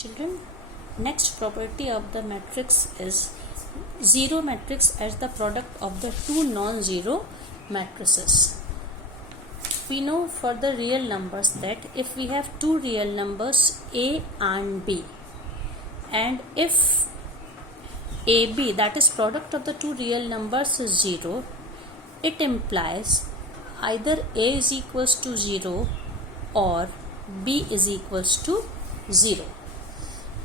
Children, next property of the matrix is zero matrix as the product of the two non-zero matrices. We know for the real numbers that if we have two real numbers A and B, and if AB, that is product of the two real numbers, is 0, it implies either A is equals to 0 or B is equals to 0.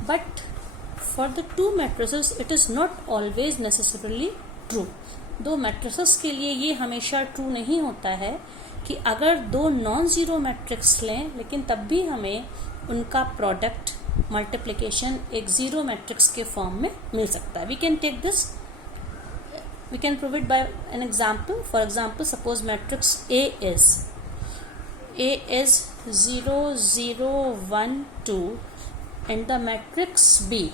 But for the two matrices it is not always necessarily true. दो matrices के लिए ये हमेशा true नहीं होता है कि अगर दो नॉन ज़ीरो मैट्रिक्स लें लेकिन तब भी हमें उनका प्रोडक्ट मल्टीप्लिकेशन एक ज़ीरो मैट्रिक्स के फॉर्म में मिल सकता है. We can take this, we can prove it by an example. For example, suppose matrix A is 0 0 1 2 and the matrix B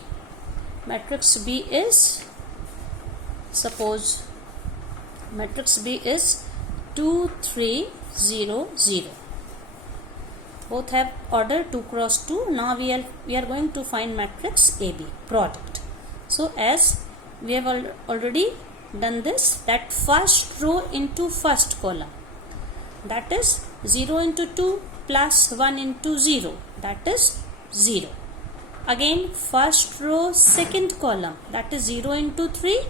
is, suppose matrix B is 2 3 0 0. Both have order 2 cross 2. Now we are going to find matrix AB product. So as we have already done this, that first row into first column, that is 0 into 2 plus 1 into 0, that is 0. Again first row second column, that is 0 into 3,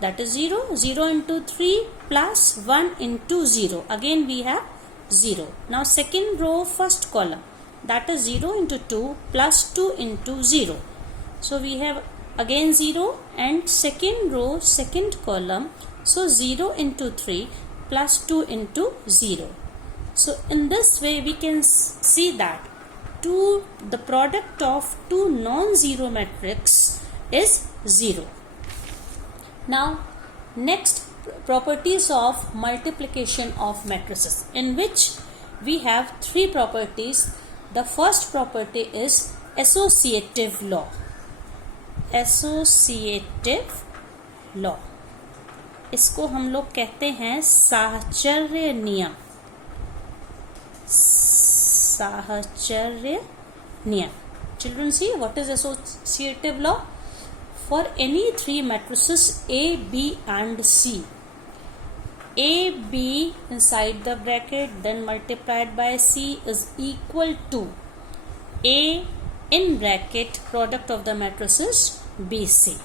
that is 0. 0 into 3 plus 1 into 0, again we have 0. Now second row first column, that is 0 into 2 plus 2 into 0, so we have again 0, and second row second column, so 0 into 3 plus 2 into 0. So in this way we can see that the product of two non-zero matrix is 0. Now next, properties of multiplication of matrices, in which we have three properties. The first property is associative law. Associative law, इसको हम लोग कहते हैं साहचर्य नियम. साहचर्य नियम. Children, see what is associative law. For any three matrices A, B and C, A, B inside the bracket then multiplied by C is equal to A in bracket product of the matrices BC.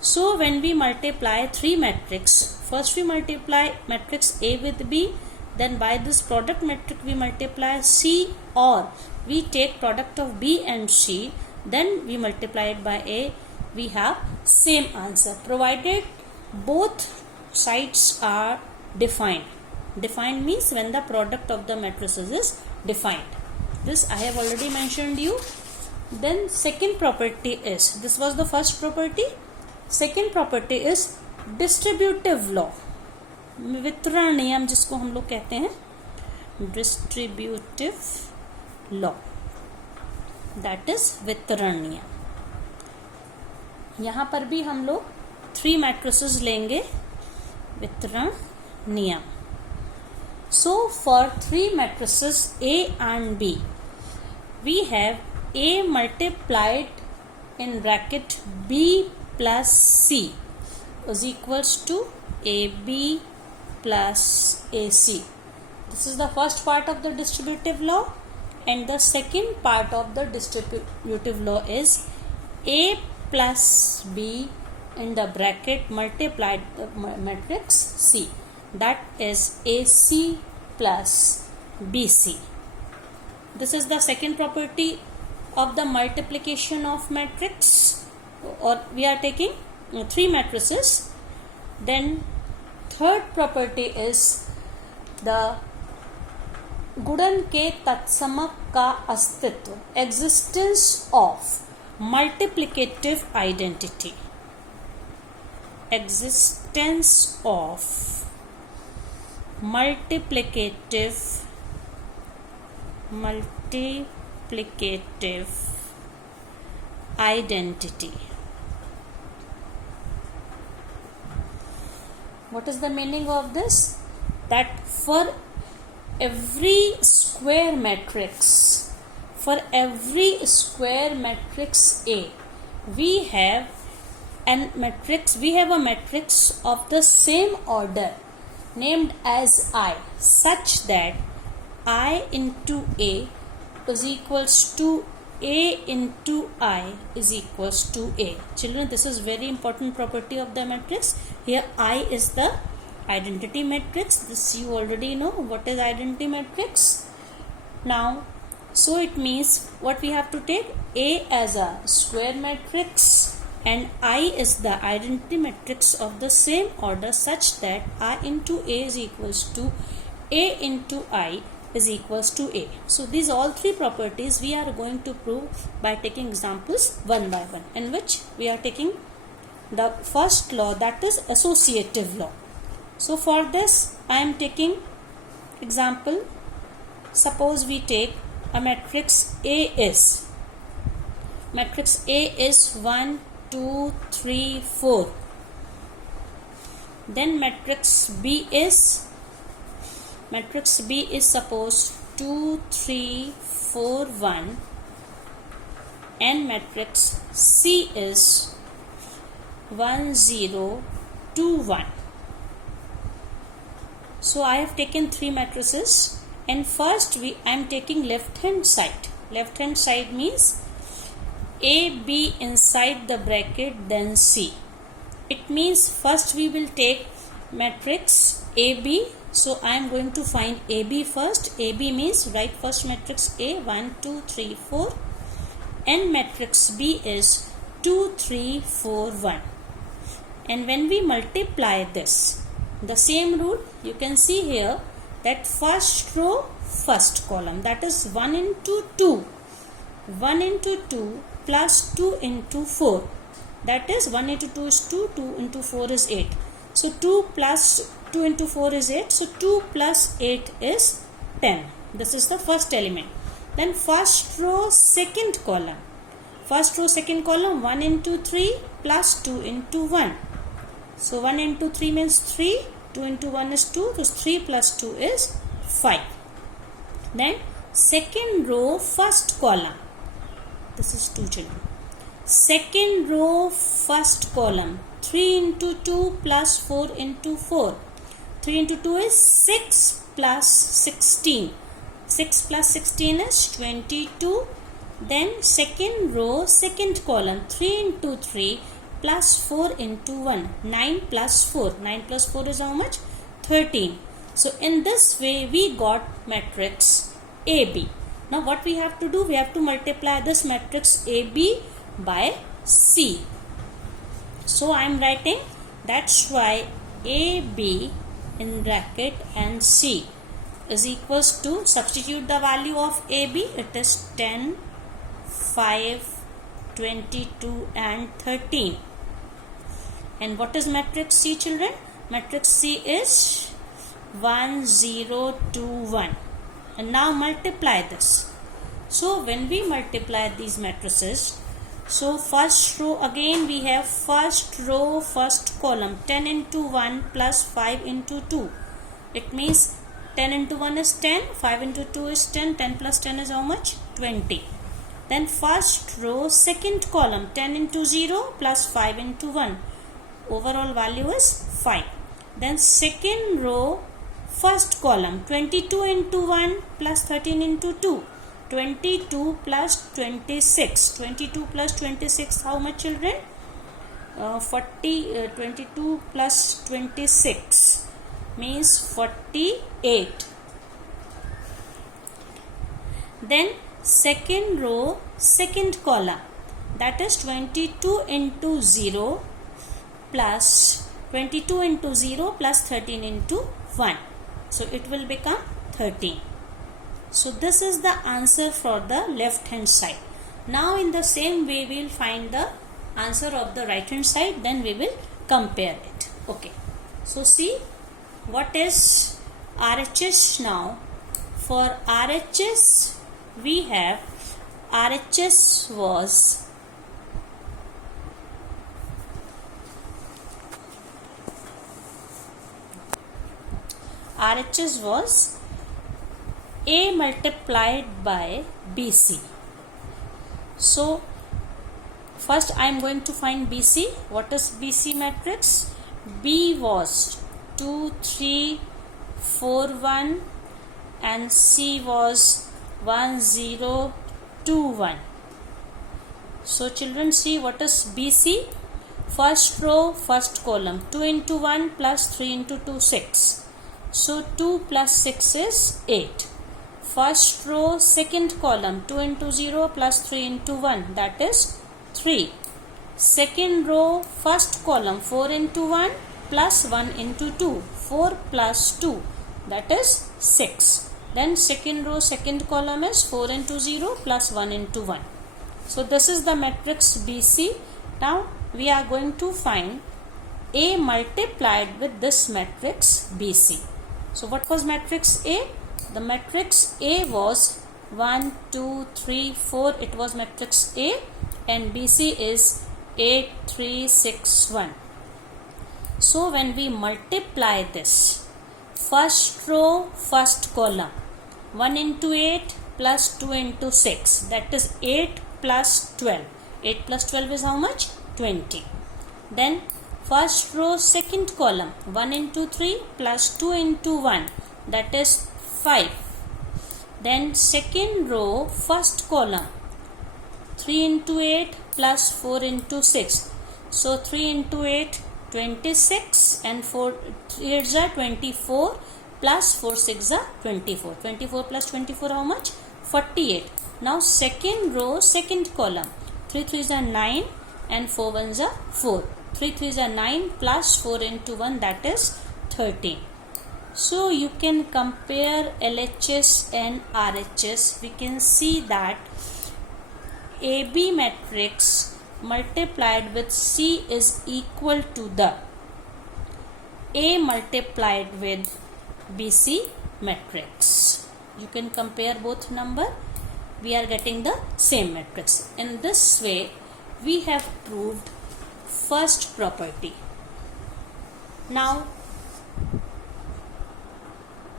So when we multiply three matrix, first we multiply matrix A with B, then by this product matrix we multiply C, or we take product of B and C, then we multiply it by A, we have same answer, provided both sides are defined. Defined means when the product of the matrices is defined. This I have already mentioned you. Then second property is, this was the first property, second property is distributive law. वितरण नियम जिसको हम लोग कहते हैं, distributive law, that is वितरण नियम. यहाँ पर भी हम लोग थ्री मैट्रिसेस लेंगे, वितरण नियम. So for three matrices A and B, we have A multiplied in bracket B plus C is equals to AB plus AC. This is the first part of the distributive law, and the second part of the distributive law is A plus B in the bracket multiplied matrix C, that is AC plus BC. This is the second property of the multiplication of matrix, or we are taking three matrices. Then third property is the गुणन के तत्समक का अस्तित्व, existence of multiplicative identity. Existence of multiplicative identity. What is the meaning of this? That for every square matrix for every square matrix A, we have a matrix of the same order named as I, such that I into A is equals to A into I is equals to A. Children, this is very important property of the matrix. Here I is the identity matrix. This you already know what is identity matrix. Now, so it means what we have to take, A as a square matrix and I is the identity matrix of the same order such that I into A is equals to A into I is equals to A. So these all three properties we are going to prove by taking examples one by one, in which we are taking the first law, that is associative law. So for this I am taking example. Suppose we take a matrix A is 1, 2, 3, 4. Then matrix B is suppose 2, 3, 4, 1, and matrix C is 1, 0, 2, 1. So I have taken three matrices, and first I am taking left hand side. Left hand side means A, B inside the bracket, then C. It means first we will take matrix A, B. So I am going to find AB first. AB means write first matrix A, 1, 2, 3, 4, and matrix B is 2, 3, 4, 1. And when we multiply this, the same rule, you can see here that first row, first column, that is 1 into 2. 1 into 2 plus 2 into 4. That is 1 into 2 is 2, 2 into 4 is 8. So 2 plus 2 into 4 is 8. So 2 plus 8 is 10. This is the first element. Then first row, second column. First row, second column, 1 into 3 plus 2 into 1. So 1 into 3 means 3. 2 into 1 is 2. So 3 plus 2 is 5. Then second row, first column. This is 2 children. Second row, first column. 3 into 2 plus 4 into 4. 3 into 2 is 6 plus 16. 6 plus 16 is 22. Then second row, second column. 3 into 3 plus 4 into 1. 9 plus 4. 9 plus 4 is how much? 13. So in this way we got matrix AB. Now what we have to do? We have to multiply this matrix AB by C. So I am writing, that's why AB in bracket and C is equals to, substitute the value of AB, it is 10, 5, 22 and 13. And what is matrix C, children? Matrix C is 1, 0, 2, 1. And now multiply this. So when we multiply these matrices, so first row, again we have first row, first column, 10 into 1 plus 5 into 2. It means 10 into 1 is 10, 5 into 2 is 10, 10 plus 10 is how much? 20. Then first row, second column, 10 into 0 plus 5 into 1. Overall value is 5. Then second row, first column, 22 into 1 plus 13 into 2. 22 plus 26. 22 plus 26, how much, children? 22 plus 26 means 48. Then second row, second column, that is 22 into 0 plus 22 into 0 plus 13 into 1. So it will become 13. So this is the answer for the left hand side. Now in the same way we will find the answer of the right hand side, then we will compare it. Okay. So see what is RHS now. For RHS we have, RHS was A multiplied by BC. So first I am going to find BC. What is BC matrix? B was 2, 3, 4, 1 and C was 1, 0, 2, 1. So children, see what is BC? First row, first column, 2 into 1 plus 3 into 2, 6. So 2 plus 6 is 8. First row, second column, 2 into 0 plus 3 into 1, that is 3. Second row, first column, 4 into 1 plus 1 into 2, 4 plus 2, that is 6. Then second row, second column is 4 into 0 plus 1 into 1. So this is the matrix BC. Now we are going to find A multiplied with this matrix BC. So what was matrix A? The matrix A was 1, 2, 3, 4. It was matrix A, and BC is 8, 3, 6, 1. So when we multiply this, first row, first column, 1 into 8 plus 2 into 6, that is 8 plus 12. 8 plus 12 is how much? 20. Then first row, second column, 1 into 3 plus 2 into 1, that is 5. Then second row, first column, 3 into 8 plus 4 into 6. So 3 into 8, 26, and 4 8s are 24 plus 4 6 are 24. 24 plus 24 how much? 48. Now second row, second column, 3 3s are 9 and 4 1s are 4. 3 3s are 9 plus 4 into 1, that is 13. So you can compare LHS and RHS. We can see that AB matrix multiplied with C is equal to the A multiplied with BC matrix. You can compare both number. We are getting the same matrix. In this way, we have proved first property. Now